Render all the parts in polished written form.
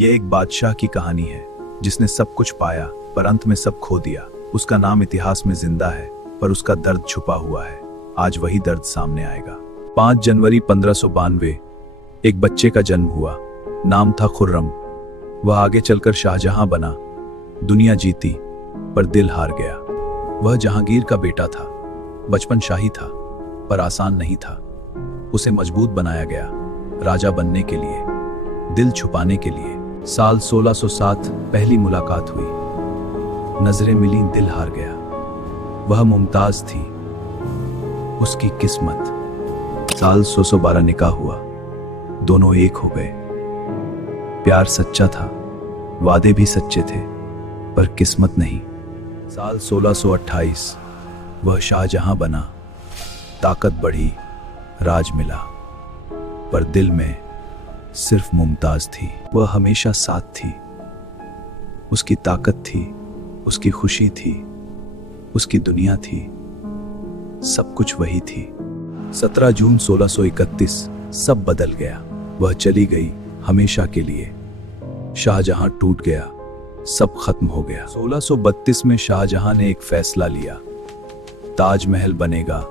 ये एक बादशाह की कहानी है जिसने सब कुछ पाया पर अंत में सब खो दिया। उसका नाम इतिहास में जिंदा है पर उसका दर्द छुपा हुआ है। आज वही दर्द सामने आएगा। 5 जनवरी 1592 एक बच्चे का जन्म हुआ। नाम था खुर्रम। वह आगे चलकर शाहजहां बना। दुनिया जीती पर दिल हार गया। वह जहांगीर का बेटा था। बचपन शाही था पर आसान नहीं था। उसे मजबूत बनाया गया राजा बनने के लिए, दिल छुपाने के लिए। साल 1607 पहली मुलाकात हुई। नजरें मिली, दिल हार गया। वह मुमताज थी, उसकी किस्मत। साल 1612 निकाह हुआ। दोनों एक हो गए। प्यार सच्चा था, वादे भी सच्चे थे, पर किस्मत नहीं। साल 1628 वह शाहजहां बना। ताकत बढ़ी, राज मिला, पर दिल में सिर्फ मुमताज थी। वह हमेशा साथ थी। उसकी ताकत थी, उसकी खुशी थी, उसकी दुनिया थी, सब कुछ वही थी। 17 जून 1631 सब बदल गया। वह चली गई हमेशा के लिए। शाहजहां टूट गया, सब खत्म हो गया। 1632 में शाहजहां ने एक फैसला लिया। ताजमहल बनेगा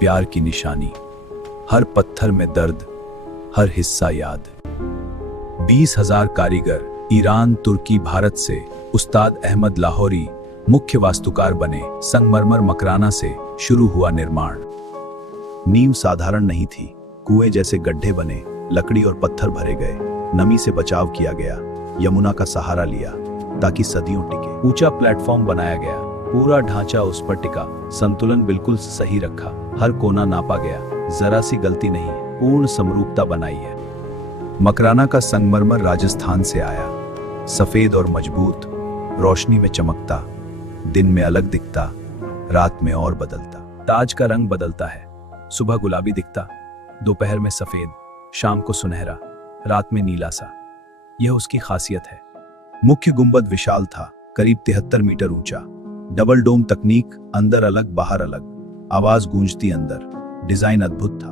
प्यार की निशानी। हर पत्थर में दर्द, हर हिस्सा याद। 20,000 कारीगर ईरान, तुर्की, भारत से। उस्ताद अहमद लाहौरी मुख्य वास्तुकार बने। संगमरमर मकराना से शुरू हुआ निर्माण। नींव साधारण नहीं थी। कुएं जैसे गड्ढे बने, लकड़ी और पत्थर भरे गए। नमी से बचाव किया गया। यमुना का सहारा लिया ताकि सदियों टिके। ऊंचा प्लेटफॉर्म बनाया गया। पूरा ढांचा उस पर टिका। संतुलन बिल्कुल सही रखा। हर कोना नापा गया। जरा सी गलती नहीं, पूर्ण समरूपता बनाई है। मकराना का संगमरमर राजस्थान से आया। सफेद और मजबूत, रोशनी में चमकता, दिन में अलग दिखता, रात में और बदलता। ताज का रंग बदलता है। सुबह गुलाबी दिखता, दोपहर में सफेद, शाम को सुनहरा, रात में नीला सा। यह उसकी खासियत है। मुख्य गुंबद विशाल था, करीब 73 मीटर ऊंचा। डबल डोम तकनीक, अंदर अलग बाहर अलग, आवाज गूंजती अंदर। डिजाइन अद्भुत था।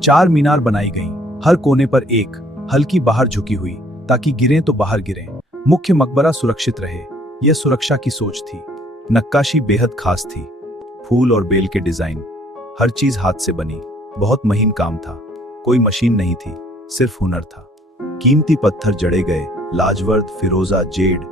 4 मीनार बनाई गईं, हर कोने पर एक, हल्की बाहर झुकी हुई ताकि गिरें तो बाहर गिरें। मुख्य मकबरा सुरक्षित रहे, यह सुरक्षा की सोच थी। नक्काशी बेहद खास थी। फूल और बेल के डिजाइन, हर चीज हाथ से बनी। बहुत महीन काम था। कोई मशीन नहीं थी, सिर्फ हुनर था। कीमती पत्थर जड़े गए, लाजवर्द, फिरोजा, जेड।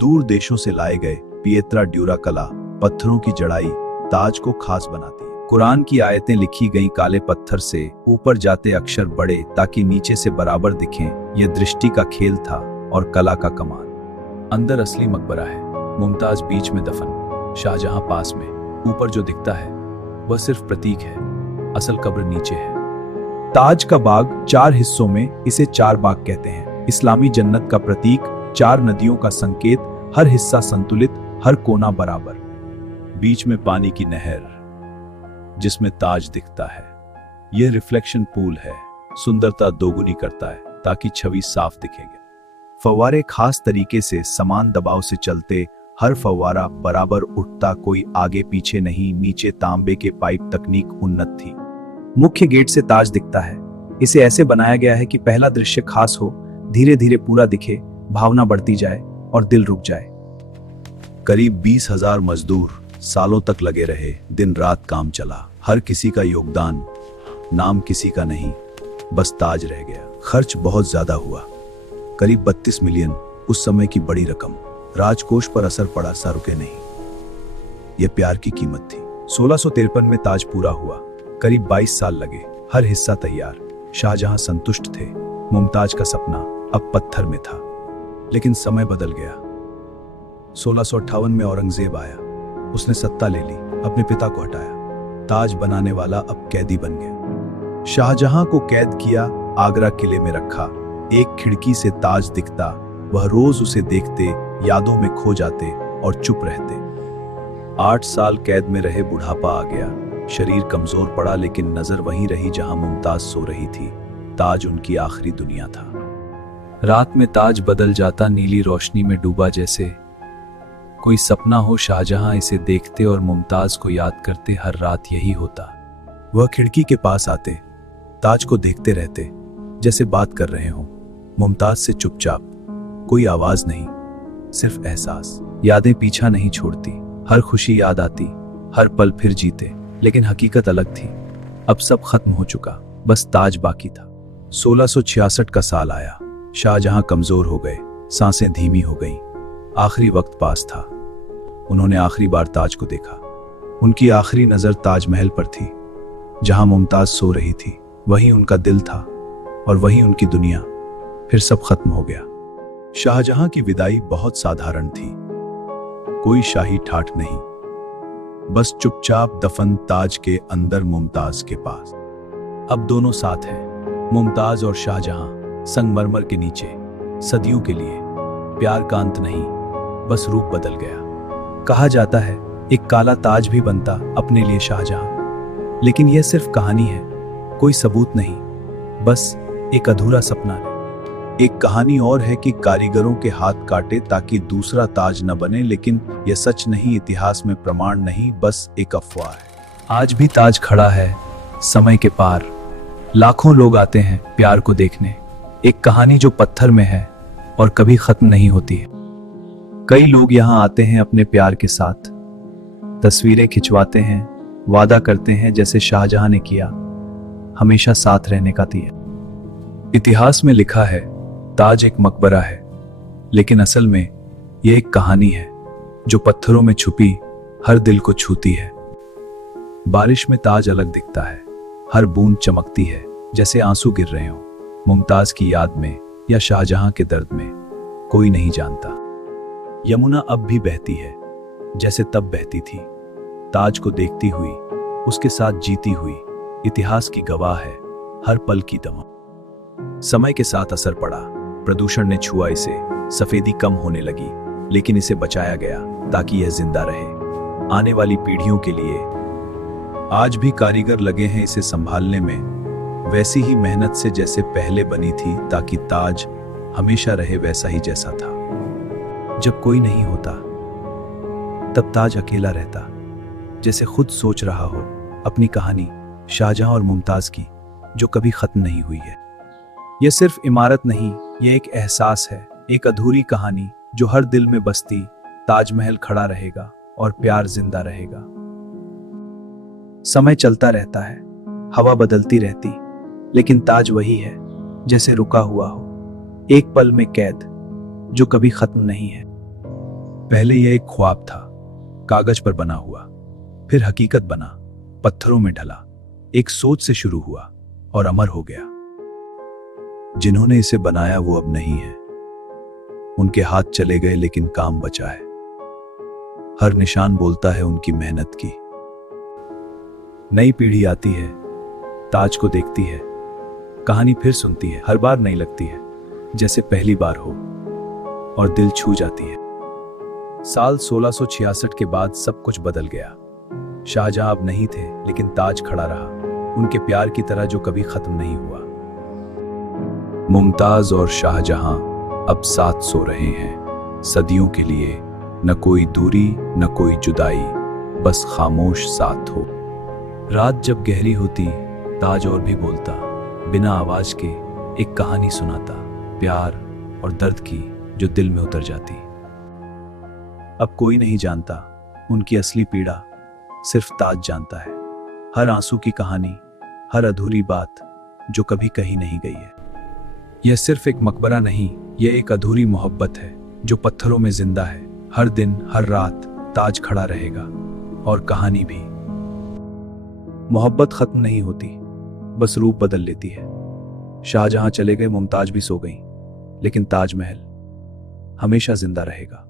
दूर देशों से लाए गए पिएत्रा ड्यूरा कला। पत्थरों की जड़ाई ताज को खास बनाती है। कुरान की आयतें लिखी गईं काले पत्थर से। ऊपर जाते अक्षर बड़े ताकि नीचे से बराबर दिखें। यह दृष्टि का खेल था और कला का कमाल। अंदर असली मकबरा है। मुमताज बीच में दफन, शाहजहां पास में। ऊपर जो दिखता है वह सिर्फ प्रतीक है, असल कब्र नीचे है। ताज का बाग 4 हिस्सों में, इसे 4 बाग कहते हैं। इस्लामी जन्नत का प्रतीक, 4 नदियों का संकेत, हर हिस्सा संतुलित, हर कोना बराबर। बीच में पानी की नहर जिसमें ताज दिखता है। यह रिफ्लेक्शन पूल है, सुंदरता दोगुनी करता है ताकि छवि साफ दिखेगी। फव्वारे खास तरीके से समान दबाव से चलते, हर फव्वारा बराबर उठता, कोई आगे पीछे नहीं। नीचे तांबे के पाइप, तकनीक उन्नत थी। मुख्य गेट से ताज दिखता है। इसे ऐसे बनाया गया है कि पहला दृश्य खास हो, धीरे धीरे पूरा दिखे, भावना बढ़ती जाए और दिल रुक जाए। करीब 20,000 मजदूर सालों तक लगे रहे। दिन रात काम चला। हर किसी का योगदान, नाम किसी का नहीं, बस ताज रह गया। खर्च बहुत ज्यादा हुआ, करीब 32 मिलियन, उस समय की बड़ी रकम। राजकोष पर असर पड़ा, सा रुके नहीं। यह प्यार की कीमत थी। 1653 में ताज पूरा हुआ। करीब 22 साल लगे, हर हिस्सा तैयार। शाहजहां संतुष्ट थे। मुमताज का सपना अब पत्थर में था। लेकिन समय बदल गया। 1658 में औरंगजेब आया। उसने सत्ता ले ली, अपने पिता को हटाया। ताज बनाने वाला अब कैदी बन गया। शाहजहां को कैद किया, आगरा किले में रखा। एक खिड़की से ताज दिखता, वह रोज उसे देखते, यादों में खो जाते और चुप रहते। 8 साल कैद में रहे, बुढ़ापा आ गया। शरीर कमजोर पड़ा, लेकिन नजर वहीं रही जहां मुमताज सो रही थी। ताज उनकी आखिरी दुनिया था। रात में ताज बदल जाता, नीली रोशनी में डूबा जैसे कोई सपना हो। शाहजहां इसे देखते और मुमताज को याद करते। हर रात यही होता। वह खिड़की के पास आते, ताज को देखते रहते, जैसे बात कर रहे हों। मुमताज से चुपचाप, कोई आवाज नहीं, सिर्फ एहसास। यादें पीछा नहीं छोड़ती, हर खुशी याद आती, हर पल फिर जीते। लेकिन हकीकत अलग थी। अब सब खत्म हो चुका, बस ताज बाकी था। 1666 का साल आया। शाहजहां कमजोर हो गए, सांसें धीमी हो गईं। आखिरी वक्त पास था। उन्होंने आखिरी बार ताज को देखा। उनकी आखिरी नजर ताजमहल पर थी। जहां मुमताज सो रही थी, वहीं उनका दिल था और वहीं उनकी दुनिया। फिर सब खत्म हो गया। शाहजहां की विदाई बहुत साधारण थी। कोई शाही ठाठ नहीं, बस चुपचाप दफन ताज के अंदर मुमताज के पास। अब दोनों साथ हैं, मुमताज और शाहजहां, संगमरमर के नीचे, सदियों के लिए। प्यार का अंत नहीं, बस रूप बदल गया। कहा जाता है एक काला ताज भी बनता अपने लिए शाहजहां, लेकिन यह सिर्फ कहानी है, कोई सबूत नहीं, बस एक अधूरा सपना है। एक कहानी और है कि कारीगरों के हाथ काटे ताकि दूसरा ताज न बने, लेकिन यह सच नहीं, इतिहास में प्रमाण नहीं, बस एक अफवाह है। आज भी ताज खड़ा है समय के पार। लाखों लोग आते हैं प्यार को देखने, एक कहानी जो पत्थर में है और कभी खत्म नहीं होती है। कई लोग यहाँ आते हैं अपने प्यार के साथ, तस्वीरें खिंचवाते हैं, वादा करते हैं जैसे शाहजहां ने किया, हमेशा साथ रहने का दिया। इतिहास में लिखा है ताज एक मकबरा है, लेकिन असल में यह एक कहानी है जो पत्थरों में छुपी हर दिल को छूती है। बारिश में ताज अलग दिखता है, हर बूंद चमकती है जैसे आंसू गिर रहे हो। मुमताज की याद में या शाहजहां के दर्द में, कोई नहीं जानता। यमुना अब भी बहती है जैसे तब बहती थी, ताज को देखती हुई, उसके साथ जीती हुई। इतिहास की गवाह है हर पल की दमा। समय के साथ असर पड़ा, प्रदूषण ने छुआ इसे, सफेदी कम होने लगी, लेकिन इसे बचाया गया ताकि यह जिंदा रहे आने वाली पीढ़ियों के लिए। आज भी कारीगर लगे हैं इसे संभालने में, वैसी ही मेहनत से जैसे पहले बनी थी, ताकि ताज हमेशा रहे वैसा ही जैसा था। जब कोई नहीं होता तब ताज अकेला रहता, जैसे खुद सोच रहा हो अपनी कहानी, शाहजहां और मुमताज की, जो कभी खत्म नहीं हुई है। यह सिर्फ इमारत नहीं, यह एक एहसास है, एक अधूरी कहानी जो हर दिल में बसती। ताजमहल खड़ा रहेगा और प्यार जिंदा रहेगा। समय चलता रहता है, हवा बदलती रहती, लेकिन ताज वही है जैसे रुका हुआ हो, एक पल में कैद जो कभी खत्म नहीं है। पहले यह एक ख्वाब था, कागज पर बना हुआ, फिर हकीकत बना, पत्थरों में ढला, एक सोच से शुरू हुआ और अमर हो गया। जिन्होंने इसे बनाया वो अब नहीं है, उनके हाथ चले गए लेकिन काम बचा है। हर निशान बोलता है उनकी मेहनत की। नई पीढ़ी आती है, ताज को देखती है, कहानी फिर सुनती है, हर बार नई लगती है जैसे पहली बार हो, और दिल छू जाती है। साल 1666 के बाद सब कुछ बदल गया। शाहजहां अब नहीं थे, लेकिन ताज खड़ा रहा, उनके प्यार की तरह जो कभी खत्म नहीं हुआ। मुमताज और शाहजहां अब साथ सो रहे हैं, सदियों के लिए। न कोई दूरी, न कोई जुदाई, बस खामोश साथ हो। रात जब गहरी होती, ताज और भी बोलता, बिना आवाज के एक कहानी सुनाता, प्यार और दर्द की जो दिल में उतर जाती। अब कोई नहीं जानता उनकी असली पीड़ा, सिर्फ ताज जानता है। हर आंसू की कहानी, हर अधूरी बात जो कभी कही नहीं गई है। यह सिर्फ एक मकबरा नहीं, यह एक अधूरी मोहब्बत है जो पत्थरों में जिंदा है। हर दिन, हर रात ताज खड़ा रहेगा, और कहानी भी। मोहब्बत खत्म नहीं होती, बस रूप बदल लेती है। शाहजहां चले गए, मुमताज भी सो गई, लेकिन ताजमहल हमेशा जिंदा रहेगा।